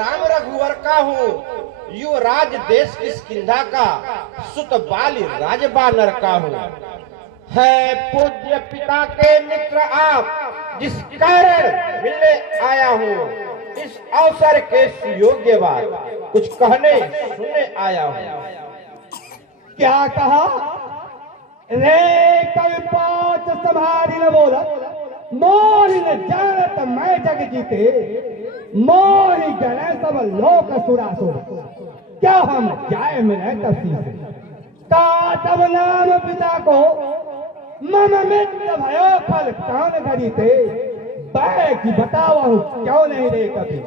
राम रघुवर का हूँ, युवराज देश किष्किंधा का, सुत बाली राज बानर का हूँ। है पूज्य पिता के मित्र आप, जिस कारण मिलने आया हूँ। इस अवसर के सुयोग्य बात कुछ कहने सुनने आया हूँ। क्या कहा रे कवि पांच संभारी न बोला, मोहि न जानत मैं जग जीते, मोहि गणे सब लोक सुरासुर। क्या हम जाए मिले तसी से, का तब नाम पिता को, मम मित्र भयो फल कान घड़ीते। बै की बतावहु क्यों नहीं रे कभी,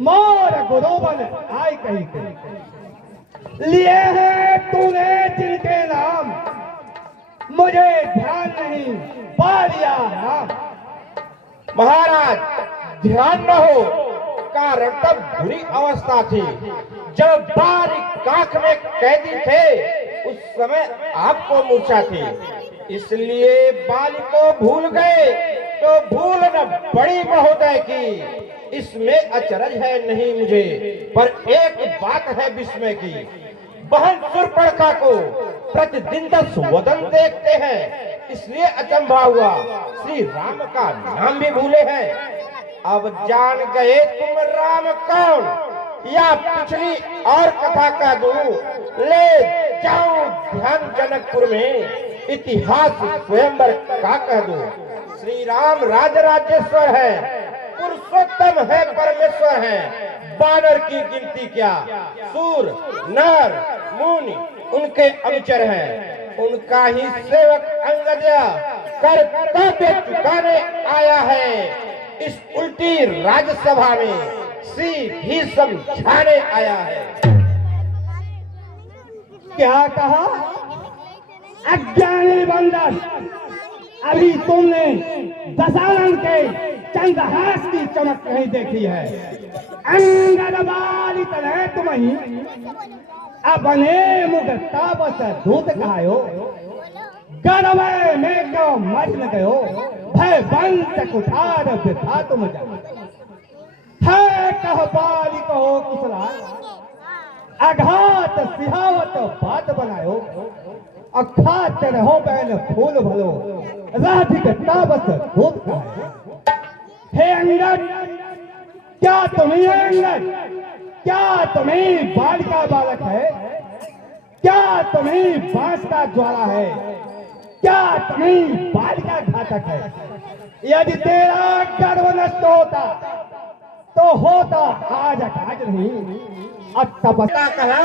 मोर गुरु बन आय कही के। लिए हैं तूने जिनके नाम, मुझे ध्यान नहीं बालिया राम। महाराज ध्यान न हो, कारण तब बुरी अवस्था थी जब बारी काख में कैदी थे। उस समय आपको मूर्छा थी, इसलिए बाली को भूल गए। तो भूल न बड़ी महोदय की, इसमें अचरज है नहीं मुझे। पर एक बात है विस्मय की, बहन शूर्पणखा को प्रतिदिन 10 वदन देखते हैं, इसलिए अचंभा हुआ। श्री राम का नाम भी भूले हैं। अब जान गए तुम राम कौन, या पिछली और कथा का दूं। ले जाऊं ध्यान जनकपुर में, इतिहास स्वयंवर का कह दूं। श्री राम राजराजेश्वर है, पुरुषोत्तम है, परमेश्वर है। बानर की गिनती क्या, सूर नर मुनि उनके अनुचर हैं। उनका ही सेवक अंगद कर्तव्य चुकाने आया है। इस उल्टी राज्यसभा में सीधी समझाने आया है। क्या कहा अज्ञानी बंदर, अभी तुमने दशानन के चंद्रहास की चमक नहीं देखी है। अंगद बाली तरह तुम ही अपने मुख तापस धूत कहायो, गर्व में क्यों मग्न गयो। भय वंश कुठार वृथा तुम जाओ, है कह बाली कहो कुशला, आघात सिहावत बात बनायो। अखात रहो बैन फूल भलो, राधिक तापस धूत कहायो। हे अंगद, क्या तुम्हें अंगद, क्या तुम्हें बालिका बालक है, क्या तुम्हें बांस का ज्वाला है, क्या तुम्हें बालिका घातक है। यदि तेरा गर्व नष्ट होता तो होता आज काज नहीं। तपस्या कहा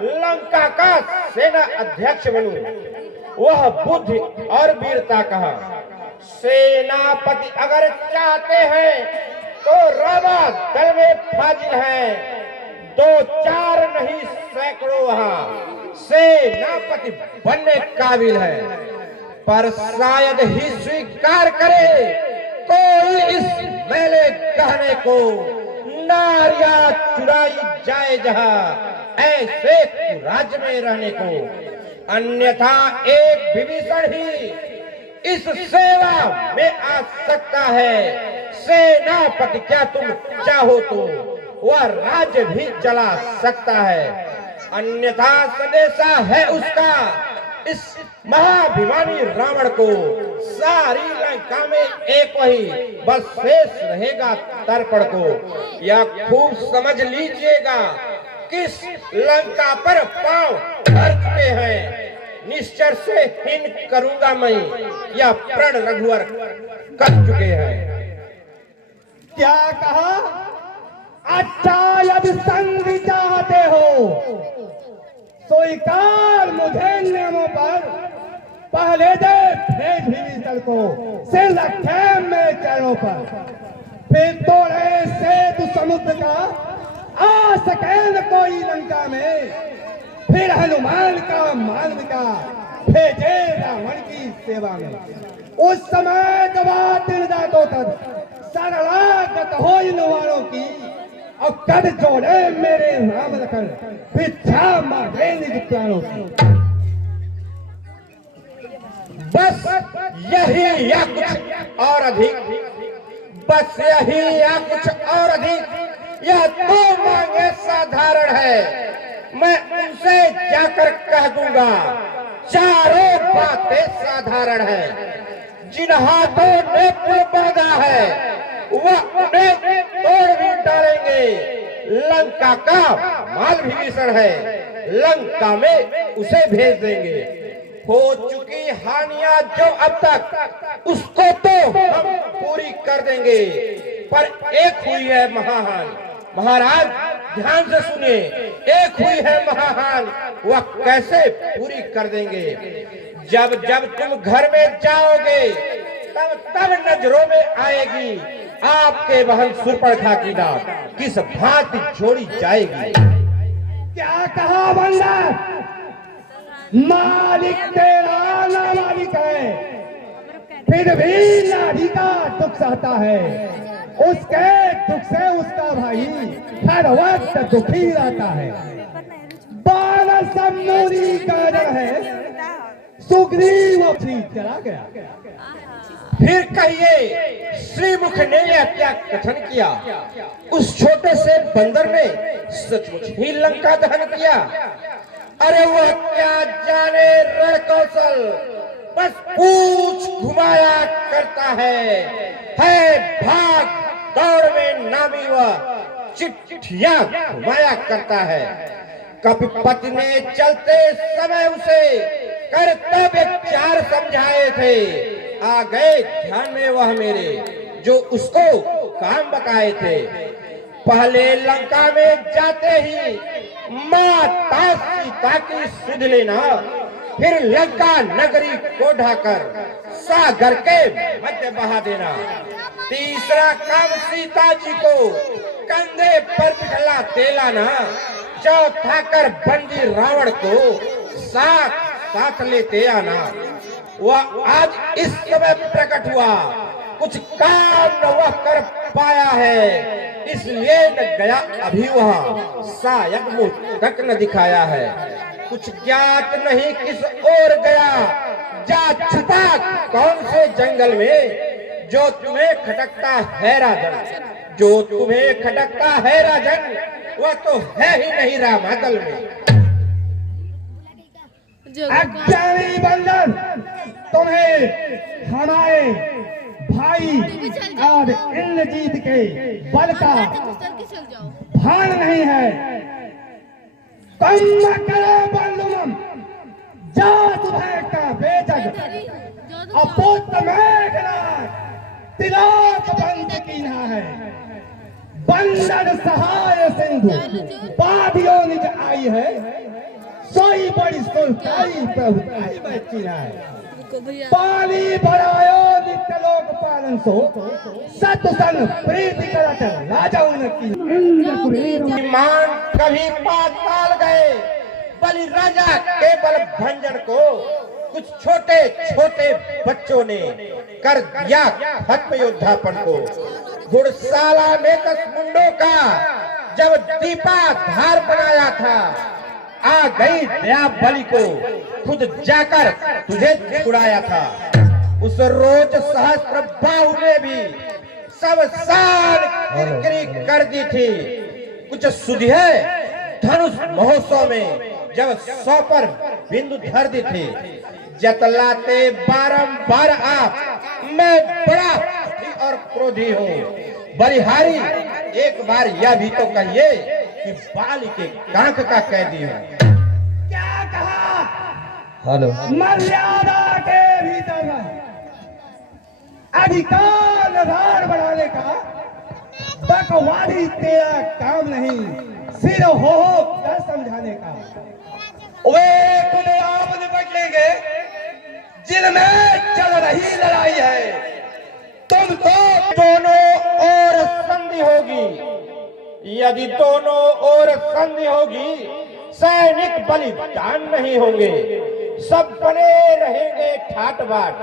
लंका का सेना अध्यक्ष बनूं, वह बुद्धि और वीरता कहा। सेनापति अगर चाहते हैं तो रामा दल में फाजिल है। 2-4 नहीं सैकड़ों वहां सेनापति बनने काबिल है। पर शायद ही स्वीकार करे कोई इस मेले कहने को, नारियां चुराई जाए जहां ऐसे राज्य में रहने को। अन्यथा एक विभीषण ही इस सेवा में आ सकता है। सेनापति क्या तुम चाहो तो वह राज्य भी चला सकता है, अन्यथा संदेशा है उसका इस महाभिमानी रावण को। सारी लंका में एक वही बस शेष रहेगा तर्पण को। या खूब समझ लीजिएगा, किस लंका पर पांव धर चुके हैं। निश्चर से हीन करूंगा मैं, या प्रण रघुवर कर चुके हैं। क्या कहा अच्छा यदि संग चाहते हो, स्वीकार मुझे नियमों पर पहले दे भेज विभीषण को, से रखे मेरे चरणों पर। फिर तोड़े सेतु समुद्र का, आ सके न कोई लंका में। फिर हनुमान का मालविका भेजे रावण की सेवा में। उस समय दबा तीन दांतों तक सरलागत हो इन वालों की, और कद जोड़े मेरे नाम रखकर भिक्षा मांगे निज प्राणों की। बस यही या कुछ और अधिक, बस यही या कुछ और अधिक यह दो मांगे साधारण है, मैं उनसे जाकर कह दूंगा। चारों बातें साधारण है। जिन हाथों ने पुल बांधा है वह उन्हें तोड़ भी डालेंगे। लंका का माल भी भीषण है, लंका में उसे भेज देंगे। हो चुकी हानियां जो अब तक, उसको तो हम पूरी कर देंगे। पर एक हुई है महाहानि। महाराज ध्यान से सुनिए, एक हुई है महाहानि, वह कैसे पूरी कर देंगे? जब जब तुम घर में जाओगे तब तब नजरों में आएगी आपके बहन सुपर्णखा की नाक किस भांति जोड़ी जाएगी। क्या कहा बंदर? मालिक तेरा ना मालिक है, फिर भी नारी का दुख सहता है। उसके दुख से उसका भाई हर वक्त दुखी रहता है। बारह सम्मोरी गाजर है, सुग्रीव चला गया। फिर कहिए श्रीमुख ने यह क्या कथन किया? उस छोटे से बंदर ने सचमुच ही लंका दहन किया। अरे वह क्या जाने रण कौशल, बस पूछ घुमाया करता है भाग दौड़ में नामी वह चिट्ठियां घुमाया करता है। कपिपति ने चलते समय उसे कर्तव्य चार समझाए थे। आ गए ध्यान में वह मेरे, जो उसको काम बताए थे। पहले लंका में जाते ही माता सीता की सुध लेना, फिर लंका नगरी को ढाकर सागर के मध्य बहा देना। तीसरा काम सीता जी को कंधे पर बिठला लाना। चौथा कर बंदी रावण को साथ साथ लेते आना। वह आज इस समय प्रकट हुआ, कुछ काम न वह कर पाया है, इसलिए न गया अभी वह, शायद मुंह तक न दिखाया है। कुछ ज्ञात नहीं किस ओर गया, जा छुपा कौन से जंगल में। जो तुम्हें खटकता है राजन, जो तुम्हें खटकता है राजन, वह तो है ही नहीं रामादल में। अज्ञानी बंदर, तुम्हें हमारे भाई और इंद्रजीत के बल का भान नहीं है। तुम करो बंधुमम जात भय का बेजग, अपुत्र मेघनाथ तिलोक बंद कीना है। बंदर सहाय सिंधु बाधियों निज आई है, सोई बड़ी सुलताई प्रभुताई बच्ची है। पानी भरायो नित्य लोक पालन सो, सतसंग प्रीति करत राजा उनकी। मान कभी पाताल गए, बलि राजा के बल भंजन को कुछ छोटे छोटे बच्चों ने कर दिया खत्म योद्धापन को। घुड़साला ने 10 मुंडों का जब दीपा धार बनाया था, आ गई दया बलि को खुद जाकर तुझे छुड़ाया था। उस रोज सहस्त्र बाहु ने भी सब साल किरकिरी कर दी थी। कुछ सुधी है धनुष महोत्सव में जब 100 पर बिंदु धर दी थी। जतलाते बारंबार आप, मैं बड़ा और क्रोधी हूँ। बलिहारी एक बार यह भी तो कहिए कि बाली के कांख का कैदी हूँ। क्या कहा? हेलो, मर्यादा के भीतर अधिकार निर्धार बढ़ाने का बकवादी तेरा काम नहीं, सिर हो कर समझाने का। वे खुद आप निपट लेंगे जिनमें चल रही लड़ाई है। तुम तो दोनों ओर संधि होगी। यदि दोनों ओर संधि होगी, सैनिक बलिदान नहीं होंगे। सब बने रहेंगे ठाट बाट,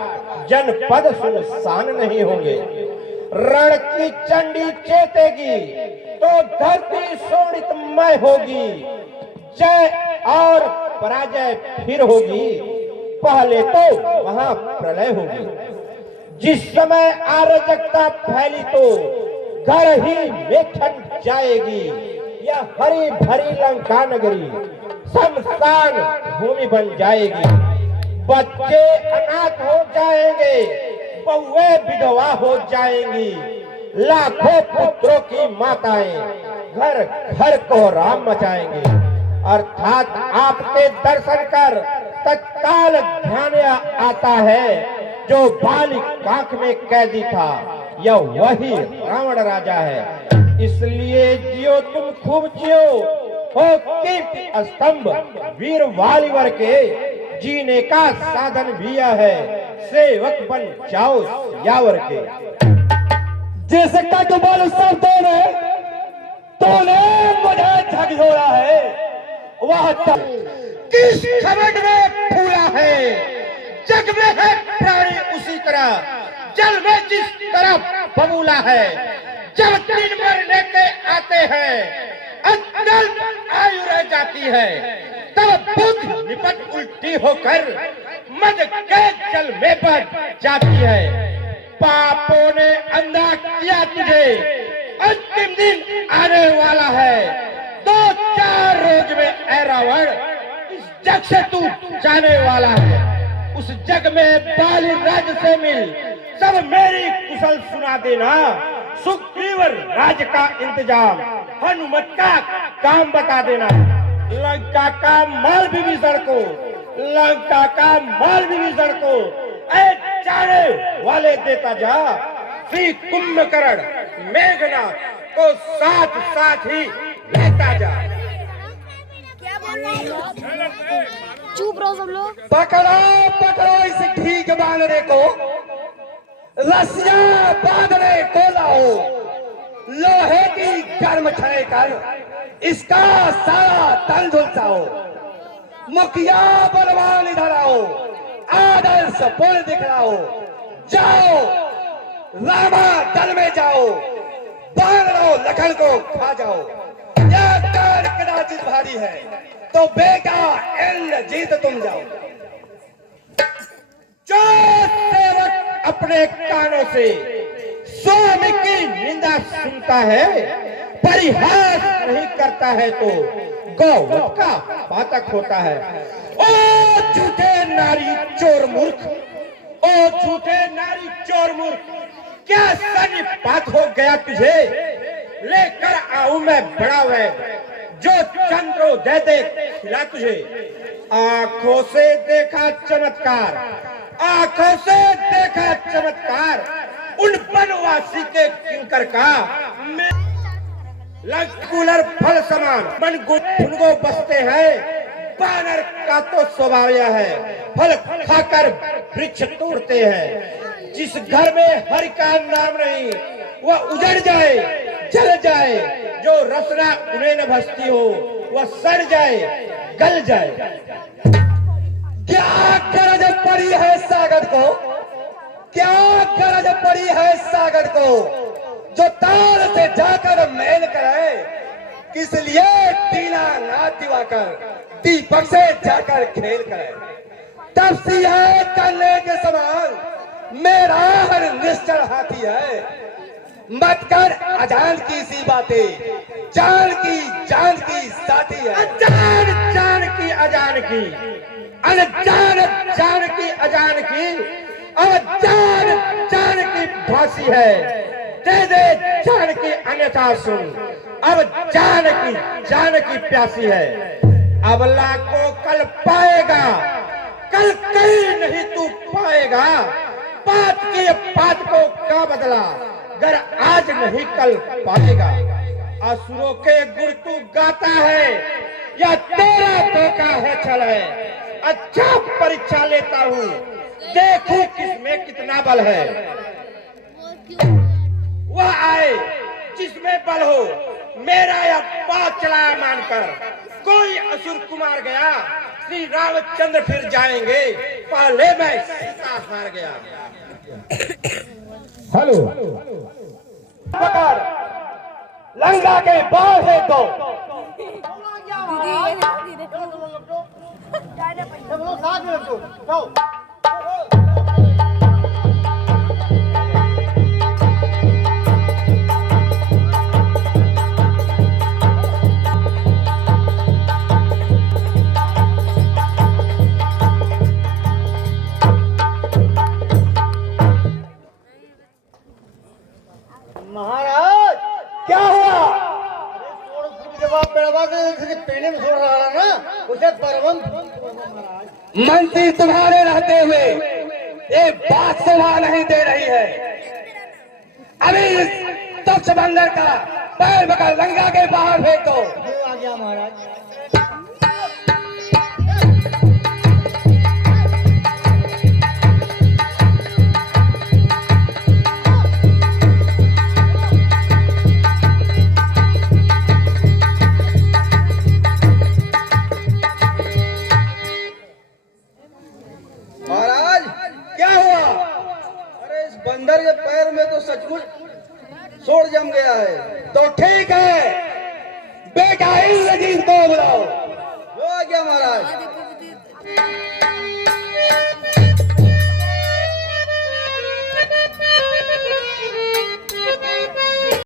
जनपद सुनसान नहीं होंगे। रण की चंडी चेतेगी तो धरती शोणितमय होगी। जय और पराजय फिर होगी, पहले तो वहां प्रलय होगी। जिस समय अराजकता फैली तो घर ही में ठन जाएगी। यह हरी भरी लंका नगरी शमशान भूमि बन जाएगी। बच्चे अनाथ हो जाएंगे, बहुएं विधवा हो जाएंगी। लाखों पुत्रों की माताएं घर घर को राम मचाएंगे। अर्थात आपके दर्शन कर तत्काल ध्यान आता है जो बालिक कांख में कैदी था, यह वही रावण राजा है। इसलिए जियो तुम खूब जियो, हो कीर्ति स्तंभ वीर वालिवर के, जीने का साधन भी यह है, सेवक बन जाओ यावर के। जिसका जो बल शब्दों ने तूने मुझे झकझोरा है, वह किस खबट में फूला है। जग में है प्राणी उसी तरह, जल में जिस तरह बबूला है। जब दिन मरने के आते हैं, अत्यंत आयु रह जाती है, तब बुद्ध निपट उल्टी होकर मद के जल में बह जाती है। पापों ने अंधा किया तुझे, अंतिम दिन आने वाला है। 2-4 रोज में ऐ रावण इस जग से तू जाने वाला है। उस जग में बाली राज से मिल सब मेरी कुशल सुना देना। सुग्रीव राज का इंतजाम, हनुमत का काम बता देना। लंका का माल विभीषण को, लंका का माल विभीषण को ऐ जाने वाले देता जा। श्री कुंभकर्ण मेघनाथ को साथ साथ ही लेता जा। क्या बोल रहे हो? चुप रहो सब लोग। पकड़ो पकड़ो इस ठीक बांधने को, रस्सियां बांधने को लाओ। लोहे की गर्म छड़े कर इसका सारा तन झुलसाओ। मुखिया बलवान इधर आओ, आदर्श पुल दिखलाओ। जाओ रामा दल में जाओ, बांध लो लखन को खा जाओ। यह कार्य कदाचित भारी है, तो बेगा एल जीत तुम जाओ। जो सेवक अपने कानों से स्वामी की निंदा सुनता है, परिहास नहीं करता है, तो गौवत का पातक होता है। ओ झूठे नारी चोर मूर्ख, ओ झूठे नारी चोर मूर्ख, क्या सन्निपात हो गया तुझे? लेकर आऊं मैं बड़ा वैद, जो चंद्रोदय दे खिला तुझे। आंखों से देखा चमत्कार, आंखों से देखा चमत्कार, उन वनवासी के किंकर का। लंकुलर फल समान मन गुनगो बसते हैं। बानर का तो स्वभाव यह है, फल खाकर वृक्ष तोड़ते हैं। जिस घर में हरि का नाम नहीं, वह उजड़ जाए, जल जाए। जो रसना उन्हें न भसती हो, वह सड़ जाए, गल जाए। क्या गरज पड़ी है सागर को, क्या गरज पड़ी है सागर को, जो तार से जाकर मेल करे। किस लिए दीना ना दिवाकर दीपक से जाकर खेल करे। तब सी है करने के समान मेरा हर निश्चल हाथी है। मत कर अजान की सी बातें, जान की साथी है। अजान जान की अजान की, अनजान जान की अजान की, अब जान की फांसी है। दे दे जान की अन्यथा सुन, अब जान की प्यासी है। अबला को कल पाएगा, कल कहीं नहीं तू पाएगा। बात की बात को क्या बदला, अगर आज नहीं कल पाएगा। असुरों के गुण तू गाता है, या तेरा धोखा है छल है। अच्छा परीक्षा लेता हूँ, देखूं किसमें कितना बल है। वह आए जिसमें बल हो, मेरा यह पाप चलाया मानकर। कोई असुर कुमार गया, श्री रामचंद्र फिर जाएंगे। पहले मैं सीता हार गया। हेलो पकड़ लंका के बाहर को। बराबर से पीने में छोड़ रहा है ना, उसे परवन मंत्री तुम्हारे रहते हुए एक बात शोभा नहीं दे रही है। अभी इस तख्त बंदर का पैर पकड़ लंका के बाहर फेंको। जो आ गया महाराज। महाराज क्या हुआ? अरे इस बंदर के पैर में तो सचमुच सोड़ जम गया है। तो ठीक है, बेटा इंद्रजीत को बुलाओ।